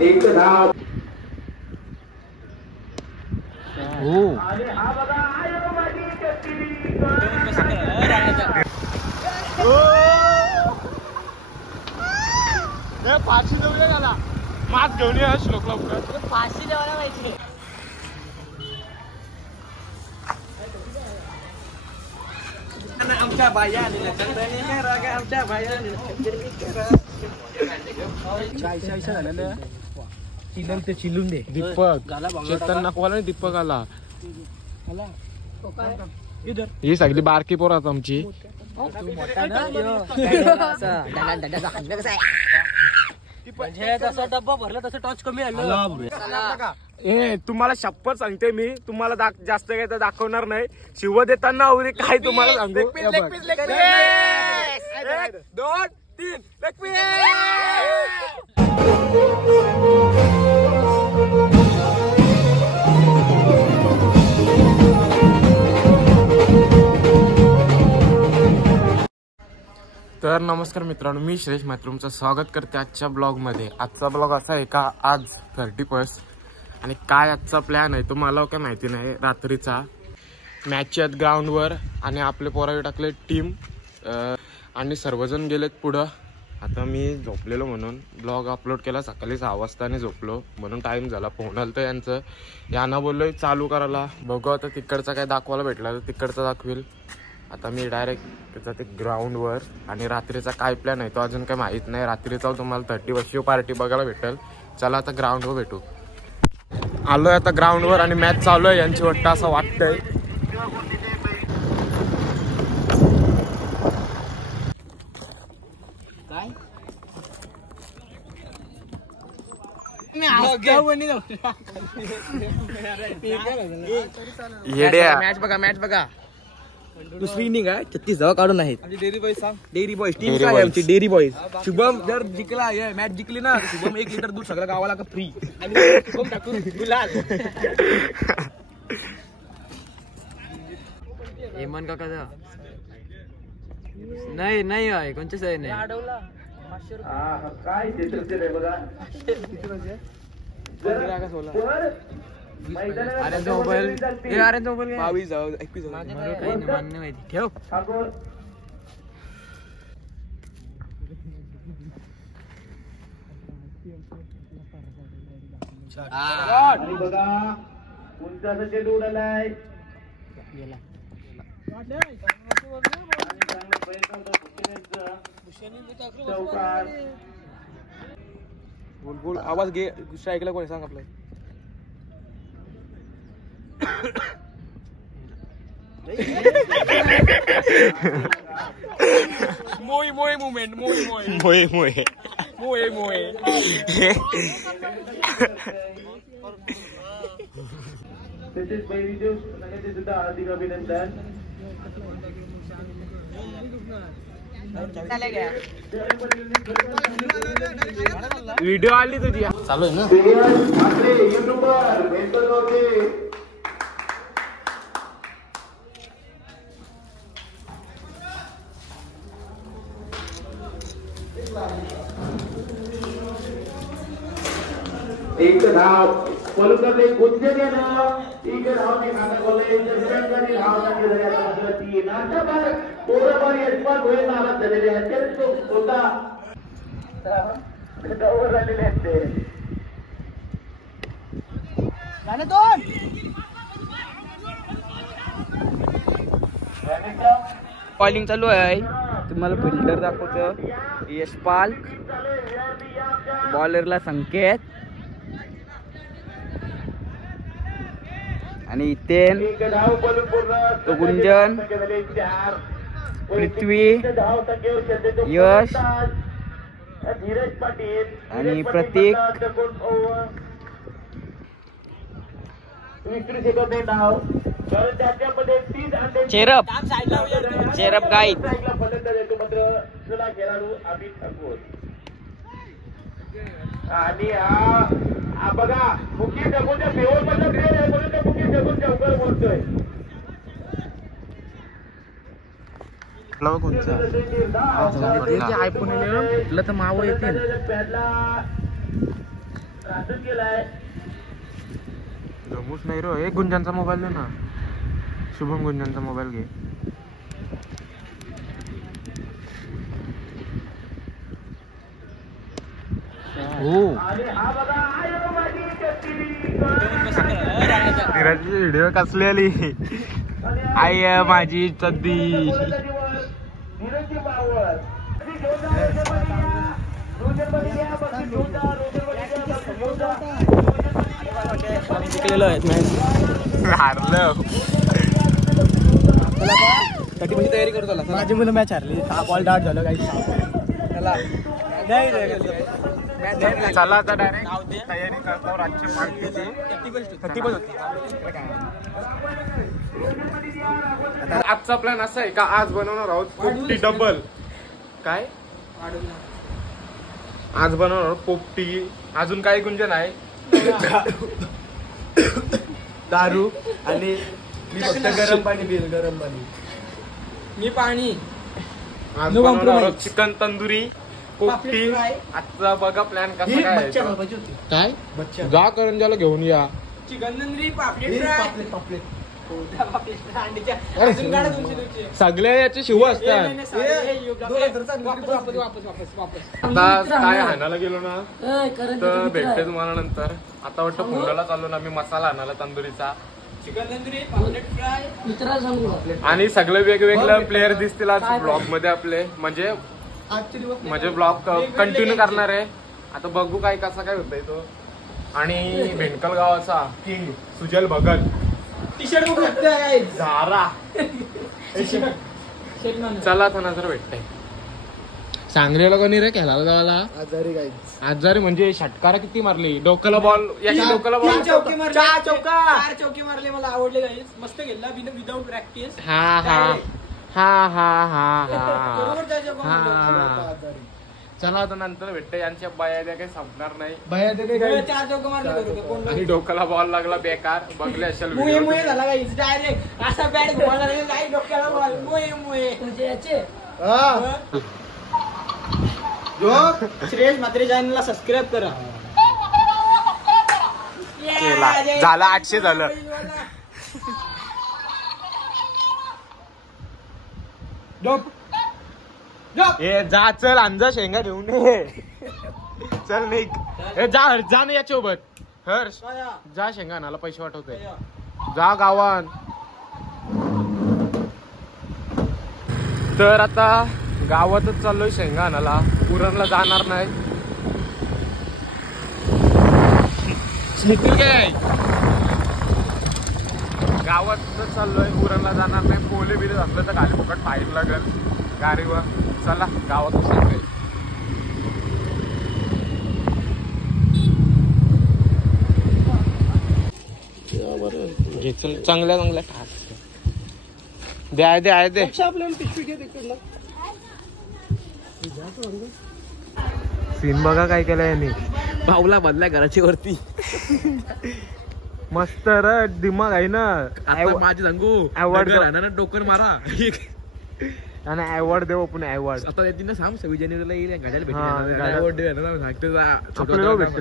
एक धाव फाशी देऊ झाला मास्क घेऊन ये श्लोक लवकर फाशी द्यायला पाहिजे आमच्या बाया आमच्या बाया चिलून ते चिलून दे दीपक चेतन नाकवाला नाही दीपक आला ही सगळी बारकी पोरात आमची डब्बा भरला तसं टॉच कमी आलं ए तुम्हाला शपथ सांगते मी तुम्हाला जास्त काही तर दाखवणार नाही शिव देताना अवरी काय तुम्हाला सांगू 2 3 तर नमस्कार मित्रांनो, मी श्रेष मात्र तुमचं स्वागत करते आजच्या ब्लॉगमध्ये. आजचा ब्लॉग असा आहे का आज 31 आणि काय आजचा प्लॅन आहे तुम्हाला काय माहिती नाही. रात्रीचा मॅच आहेत ग्राउंडवर आणि आपले पोरावे टाकले टीम आणि सर्वजण गेलेत पुढं. आता मी झोपलेलो म्हणून ब्लॉग अपलोड केला सकाळी 6 वाजता आणि झोपलो म्हणून टाईम झाला. फोन आलं तर यांचं यांना बोललो चालू करायला. बघू आता तिकडचा काय दाखवायला भेटला तर तिकडचा दाखवेल. आता मी डायरेक्ट जाते ग्राउंडवर आणि रात्रीचा काय प्लॅन आहे तो अजून काही माहीत नाही. रात्रीचा तुम्हाला 31 पार्टी बघायला भेटेल. चला आता ग्राउंडवर भेटू. आलोय आता ग्राउंडवर आणि मॅच चालू आहे यांची वाटतं असं वाटतंय. मॅच बघा मॅच बघा. दुसरी इनिंग आहे 36 धावा काढून आहेत. डेअरी बॉईज सांग. डेअरी बॉईज टीम काय आहे आमची डेअरी बॉईज. शुभम जर जिंकला मॅच जिंकली ना शुभम 1 लिटर दूध सगळ्या गावाला का फ्री. शुभम टाकून हेमंत काका नाही नाही आहे कोणच्याच आहे नाही. काय चित्र बघा आर्यांचा मोबाईल 22 21 मान्य माहिती ठेव. बघा उंचाचा चेंडू उडालाय. बोल बोल आवाज घे. ऐकला कोणी सांग आपलं. मोई मोई मुवमेंट मोई मोई मोई मोई मोई मोई. तसेच बहिणीदेव नगरचे सुद्धा हार्दिक अभिनंदन. व्हिडिओ आली तुझी चालू आहे ना. एक धाव कोलकाता गुंजन यानं एक धावने खाता खोलले. जसरंगाने धाव टाकली झाली. 3 नाटकबार पोरबार यशपाल होईल नाराज झालेले आहेत. तो होता डावर झालेले आहेत ते. गाणे 2 बॉलिंग चालू आहे. तुम्हाला फिल्डर दाखवतो यशपाल, बॉलरला संकेत आणि इथेन तो गुंजन, पृथ्वी, यश आणि प्रतीक. चेरप चेरप गाईड. आणि हा बघा मुकी जगूच्या सेवन मधलं प्लेअर आहे म्हणून त्या मुकी जगूच्या उघड बोलतोय. आयफोन म्हटलं तर मावं येतील. जमूच नाही रो. एक गुंजांचा मोबाईल दे ना. शुभम गुंजांचा मोबाईल घे. हो व्हिडिओ कसली आली. आई माझी चड्डी. हारलं. तयारी करतो. माझी मुलं मॅच हारली. 6 बॉल डाट झालं काही. चला आता डायरेक्ट तयारी करतो रातच्या पार्टीची. आजचा प्लॅन असा आहे का आज बनवणार आहोत पोपटी डबल. काय आज बनवणार आहोत पोपटी. अजून काही गुंजन आहे. दारू आणि मी फक्त गरम पाणी पिल. गरम पाणी मी पाणी. आज बनवणार आहोत चिकन तंदुरी पोपटी. आजचा बघा प्लॅन कसा काय. काय जा करंजाला घेऊन या. चिकन तंदुरी पापलेट पापलेट सगळे याचे शिव असतात. आता काय आणायला गेलो ना तर भेटते तुम्हाला नंतर. आता वाटतं पुण्याला चाललो ना मी मसाला आणायला तंदुरीचा. चिकन तंदुरी पापलेट फ्राय आणि सगळे वेगवेगळे प्लेयर दिसतील आज ब्लॉग मध्ये आपले. म्हणजे ब्लॉग कंटिन्यू करणार आहे. आता बघू काय कसा काय होतंय तो. आणि भेंडकल गावाचा किंग सुजल भगत टी शर्ट झारा. चला आता नजर भेटतंय. सांगलीला कोणी रे खेळायला गावाला आजारी म्हणजे षटकारा किती मारली. डोक्याला बॉल डोक्याला बॉल 4 चौके मारले. मला आवडले गाईज. मस्त गेला विदाउट प्रॅक्टिस. हा हा हा हा हा हा. चला आता नंतर भेटते. यांच्या बाया द्या काही संपणार नाही. 4 चौके मारले. आणि डोक्याला बॉल लागला बेकार. बघले असेल मुळे झाला गाईज. डायरेक्ट असा बॅट घुमायला लागला. डोक्याला बॉल मुळे श्रेयस म्हात्रे चॅनलला सबस्क्राईब करा. झालं 800 झालं. जा चल अंजा शेंगा घेऊन ये. चल नाही जा ना याच्यासोबत. हर्ष जा शेंगा आणायला पैसे वाटवतोय. जा गावान. तर आता गावातच चाललोय शेंगा आणायला. उरणला जाणार नाही. गावातच चाललोय. उरणला जाणार नाही. पोले बिले असलं तर खाली फुकट फाईन लागेल गाडीवर. चला गावातच चाललोय. चांगल्या चांगल्या टास्क द्या दे आहे दे. सीन बघा काय केलं यांनी. भाऊला बदलाय घराच्या वरती. मस्त र दिमाग आहे ना. माझी सांगू अवॉर्ड डोकर मारा. आणि अवॉर्ड देऊ आपण. अवॉर्ड आता येतील ना. 26 जानेवारीला येईल. गाड्याला भेटतील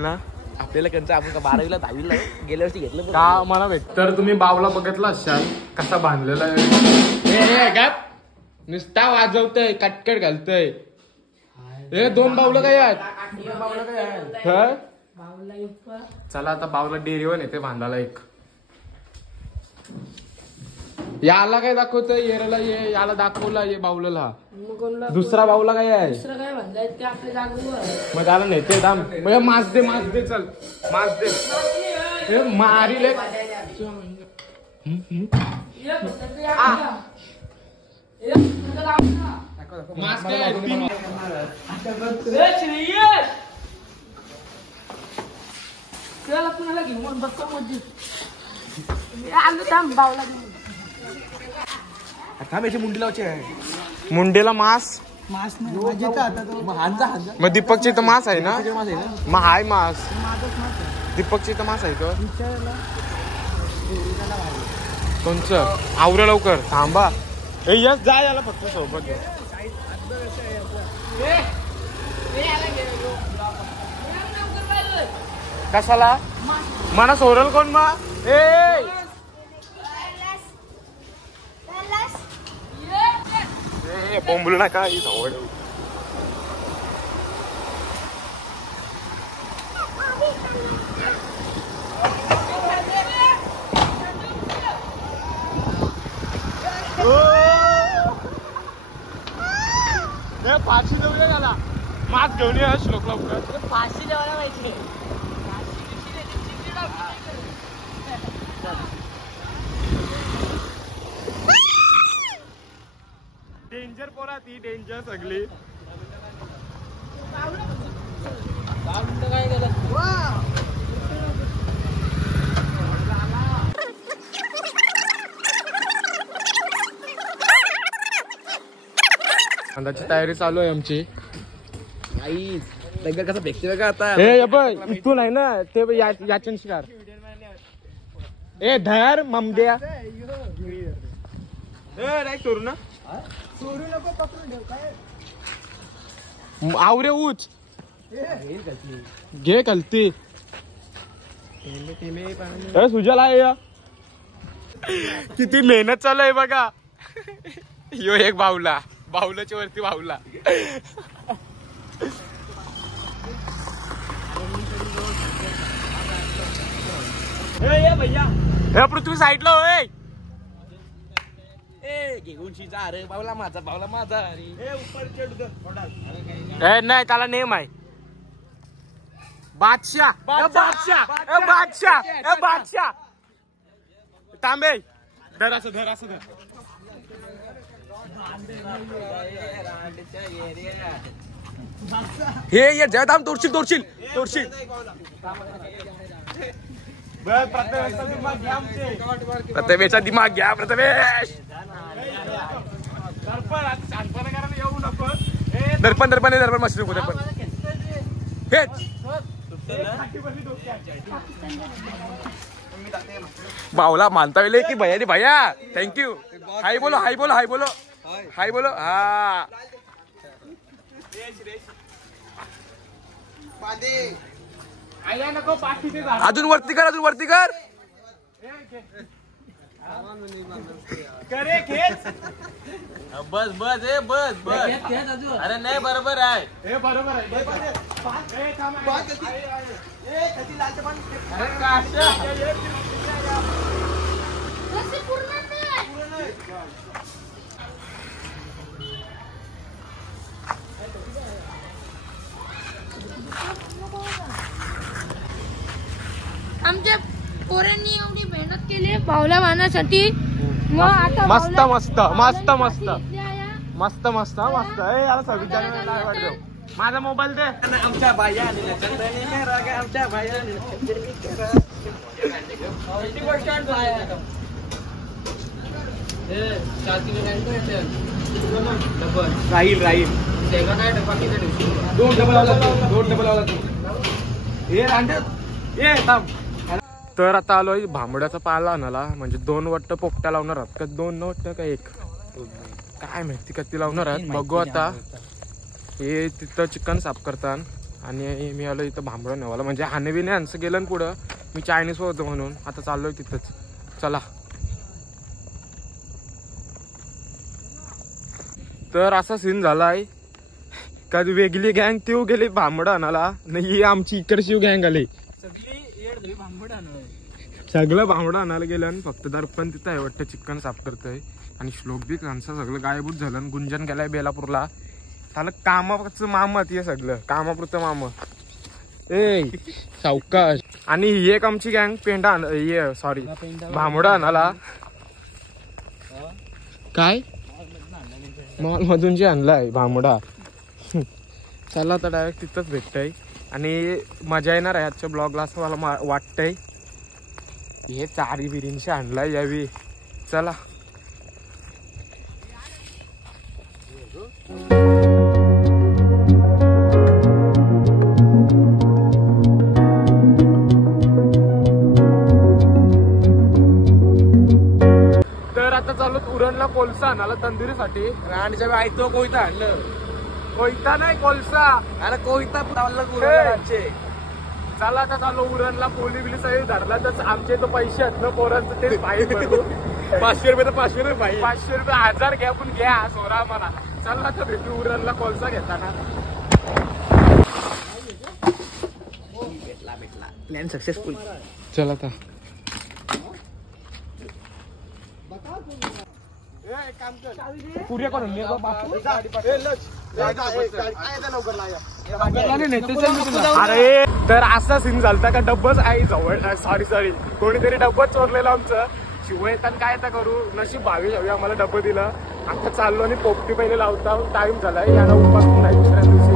ना आपल्याला त्यांचं. आपण 12वीला 10वीला गेल्या वर्षी घेतलं का मला भेट. तर तुम्ही बावला बघितला असाल कसा बांधलेला आहे. नुसता वाजवतय कटकट घालतय. हे 2 बावलं काय आहेत. चला आता बावला डेअरीवर येते बांधायला. एक याला काय दाखवतोय. येराला ये याला दाखवला ये बावला. दुसरा बावला काय आहे. मग त्याला नेते दाम. मास दे मास दे. चल मास दे. मारी मास काय कुणाला घेऊन बसतो मध्ये आलो. थांब बावला थांब. याची मुंडी लावची आहे. मुंडेला मास मग दीपकची तर मास आहे ना, मग हाय मास. दीपकची तर मास आहे तो कोणचं. आवरा लवकर थांबा. यस जा याला फक्त सोबत. कशाला मला सोडल कोण मग. बोंबलू नका ही सवड. फाशी देऊ दे त्याला. मास्क घेऊन ये श्लोक लवकर. फाशी देवायला पाहिजे. डेंजर पोरा ती डेंजर सगळी. अंदाची तयारी चालू आहे आमची. कसं भेटते का आता. तू नाही ना ते याचन शिकार. धर ममद्या नाही सोडू ना. आवरे उच घे कलती. सुजल आहे किती मेहनत चालू आहे बघा. यो एक बाहुला, बाहुलाच्या वरती बाहुला. पृथ्वी साईडला होय. अरे बावला माझा, बावला माझा. नाही त्याला नेम आहे बादशाह. बादशाह बादशाह बादशाह. तांबे धर असं धर असं धर. हे जयदाम तोडशील तोडशील तोडशील. प्रथमेशचा दिमाग घ्या. प्रथमेश दर्पण दर्पण दर्पण मस्त दर्पण. हेच बावला मानता येईल की भैया रे भैया. थँक्यू. हाय बोलो हाय बोलो हाय बोलो हाय बोलो. हा अजून वरती कर, अजून वरती कर. बस बस हे बस बस. अरे नाही बरोबर आहे. हे बरोबर आहे. आमच्या पोरांनी एवढी मेहनत केली बाहुला बांधण्यासाठी. मग आता मस्त मस्त मस्त मस्त मस्त मस्त मस्त. याला सगळी माझा मोबाईल दे. आमच्या बायाने आमच्या बायाने राहील राहील. दोन डबल आला हे रांडत. तर आता आलोय भांबड्याचा पाला आणायला. म्हणजे 2 वट्ट पोपट्या लावणार आहात का 2 वट्ट का 1 काय माहिती कधी लावणार आहात बघू आता. हे तिथं चिकन साफ करतात आणि मी आलो इथं भांबडा नेवाला. म्हणजे हानेबिने यांचं गेलं ना पुढं. मी चायनीज होतो म्हणून आता चाललोय तिथंच. चला. तर असा सीन झालाय का वेगळी गँग ती गेली भांबडा आणायला. नाही आमची इकडची गँग आली. सगळं भांबडा आणायला गेलं आणि फक्त दर्पण तिथं आहे वाटतं चिकन साफ करतोय. आणि श्लोक बी त्यांचं सगळं गायबूत झालं. गुंजन गेलाय बेलापूरला. त्याला कामाचं माम ते सगळं कामापुरतं माम. सावकाश. आणि ही एक आमची गँग पेंडा सॉरी भांबडा आणायला. काय मॉल मधून जे आणलाय भांबडा. चला आता डायरेक्ट तिथंच भेटतंय आणि मजा येणार आहे आजच्या ब्लॉगला असं मला वाटतंय. हे चारी बिरींशी आणलाय यावी. चला. उरणला कोळसा आणाला तंदुरीसाठी. आणि आई तो कोयता आणलं. कोयता नाही कोळसा. अरे कोयता चला आता चालू उरणला पोली बिली सगळी धरला तर आमचे तो पैसे आहेत ना पोरांचं ते पाहिजे 500 रुपये तर 500 रुपये पाहिजे. 500 रुपये 1000 घ्या पण घ्या सोरा आम्हाला. चला तर भेटू उरणला कोळसा घेताना. Plan successful. चल आता पुऱ्या करून अरे तर असा सीन झालता का डब्बच आई जवळ सॉरी कोणीतरी डब्बच चोरलेलं आमचं. शिवाय येताना काय आता करू नशीब 22 आम्हाला डब्बं दिलं. आता चाललो आणि पोपटी पहिले लावता टाइम झालाय याला उपास नाही दुसऱ्या दिवशी.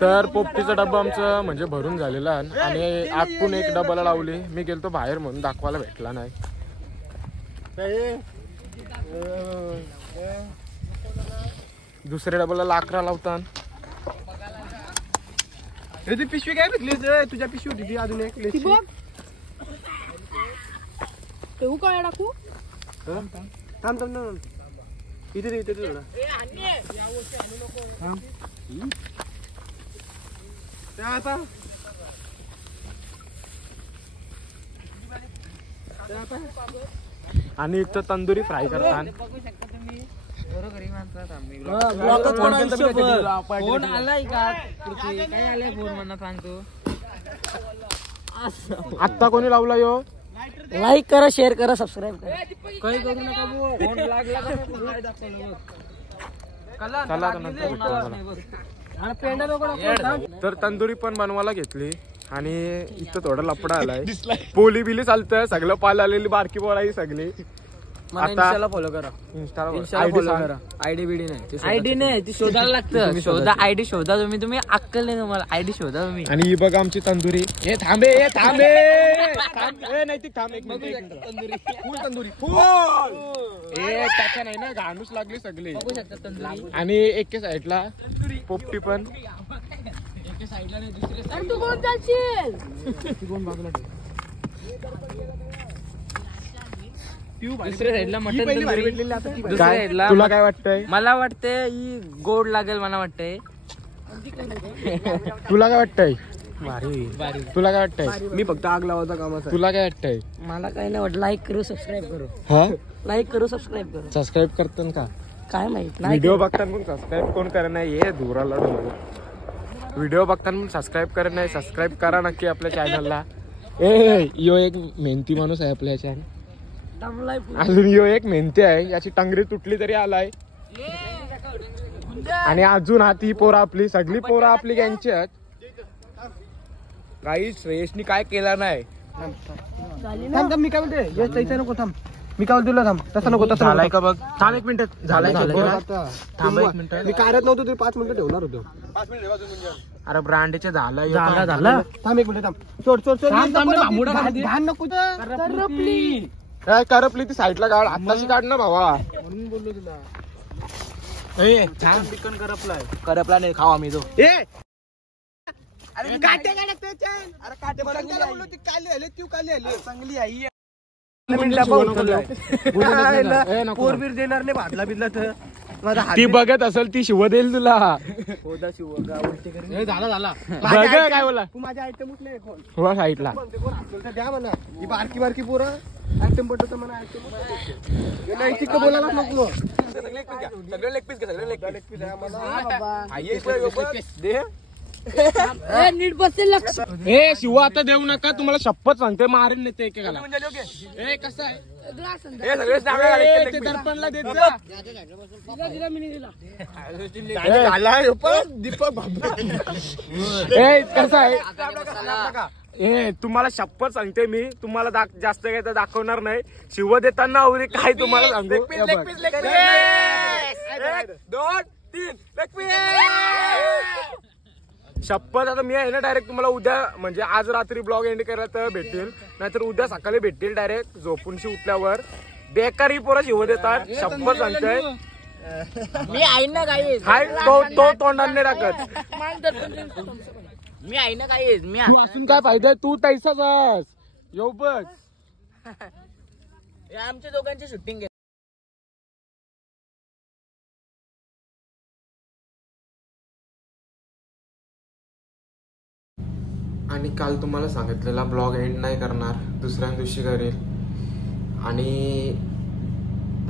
तर पोपटीचा डब्बा आमचं म्हणजे भरून झालेला आहे आणि आतून एक डब्याला लावली. मी गेलतो बाहेर म्हणून दाखवायला भेटला नाही. दुसऱ्या डब्याला लाकडा लावतात. ती पिशवी काय भेटली तुझ्या पिशवी होती ती अजून एक काय टाकू थांब इथे थोडं आता आणि इथं तंदुरी फ्राय करतात. फोन आलाय का काय आलाय फोन म्हणा सांगतो. आत्ता कोणी लावला यो. लाईक करा शेअर करा सबस्क्राईब करा काही करू नका. फोन लागला चला नंतर तर तंदुरी पण बनवायला घेतली आणि इथं थोडा लपडा आलाय. पोली बिली चालतं सगळं पाल आलेली बारकी पोळाही सगळी. इंस्टाला फॉलो करा. इंस्टाला फॉलो करा. आयडी नाही ती शोधायला लागतं. शोधा आयडी शोधा तुम्ही अक्कल नाही तुम्हाला. आयडी शोधा तुम्ही. आणि ही बघा आमची तंदुरी. हे थांबे नैतिक थांब एक मिनिट. तंदुरी फुल त्याच्या नाही ना घाणूस लागली सगळी. बघू शकता तंदुरी. आणि एके साईडला पोपटी पण. तू कोण जाशील दुसऱ्या साईडला मटन तंदुरी. दुसऱ्या साईडला तुला काय वाटतंय. मला वाटतंय ही गोड लागेल. मला वाटतंय तुला काय वाटतंय. भारी. तुला काय वाटतंय. मी फक्त आग लावायचा कामाचा. तुला काय वाटतंय. मला काय नाही वाटत. लाईक करू सबस्क्राईब करू. हा लाईक करू सबस्क्राईब करू. सबस्क्राईब करतात का काय माहित व्हिडिओ बघताना पण सबस्क्राईब कोण करत नाही. हे धुराला व्हिडिओ बघताना पण सबस्क्राईब करत नाही. सबस्क्राईब करा नक्की आपल्या चॅनलला. यो एक मेहनती माणूस आहे आपल्या चॅनल. अजून यो एक मेहनती आहे. याची टंगरी तुटली तरी आलाय. आणि अजून हा ती पोरं आपली सगळी पोरं आपली गँगची आहेत. काही श्रेयसनी काय केला नाही. थांब मी काय म्हणते तसं नको. थांब मी काय तुला थांब तसं नको. तसं झालाय का बघ. थांब 1 मिनिट. झालाय थांब 1 मिनिट. मी कार्यत नव्हतो तरी 5 मिनिटं ठेवणार होतो. 5 मिनिट अरे ब्रँडचे झालं. थांब 1 मिनिट. थांब सोड ध्यान नको. काय करपली ती साईडला काढ. आत्ताशी काढ ना भावा. म्हणून बोललो तुला. छान चिकन करपला नाही खावा मी तो. चांगली आई पोरबीर देणार नाही. भाजला बिजला तर ती बघत असेल ती शिव देईल तुला. झाला बघ काय बोला. तू माझ्या आयटम उठले हो साईडला द्या म्हणा. ही बारकी पोरं आयटम पडतो म्हणा. आयटम बोलायला नको. सगळे लेग पीस नीट बसेल लक्ष. ए शिव आता देऊ नका. तुम्हाला शपथ सांगते मारेल नाही ते एकेकाला. कसं आहे ग्लास अंदर. हे सगळे स्नॅप घालायचे, leg piece. दर्पणला देत जा. दिला मी दिला. दीपक बाबा. ए कसं आहे ए तुम्हाला शपथ सांगते मी, तुम्हाला जास्त काही तर दाखवणार नाही. शिव देताना अवरी काय तुम्हाला सांगू. Leg piece, leg piece, leg piece. 1, 2, 3 leg piece. शपथ आता मी आहे ना डायरेक्ट तुम्हाला उद्या म्हणजे आज रात्री ब्लॉग एंड करायला तर भेटेल, नाहीतर उद्या सकाळी भेटतील डायरेक्ट झोपूनशी उठल्यावर. बेकारी पोरं शिव देतात, शपथ सांगतोय. मी आहे ना काही काय तो तोंडाने टाकत. मी आहे ना काही मी तू असून काय फायदा, तू तैसाच येऊ बघ. आमच्या दोघांची शूटिंग आणि काल तुम्हाला सांगितलेला ब्लॉग एंड नाही करणार, दुसऱ्या दिवशी करेल. आणि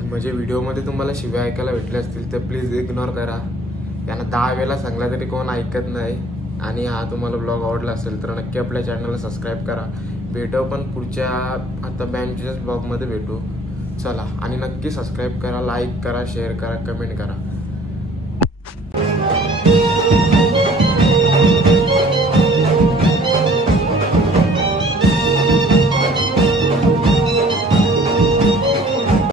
म्हणजे व्हिडिओमध्ये तुम्हाला शिव्या ऐकायला भेटले असतील तर प्लीज इग्नोर करा. त्यांना 10 वेळा सांगला तरी कोण ऐकत नाही. आणि हा तुम्हाला ब्लॉग आवडला असेल तर नक्की आपल्या चॅनलला सबस्क्राईब करा. भेटू पण पुढच्या आता बँचच्याच ब्लॉगमध्ये भेटू. चला, आणि नक्की सबस्क्राईब करा, लाईक करा, शेअर करा, कमेंट करा.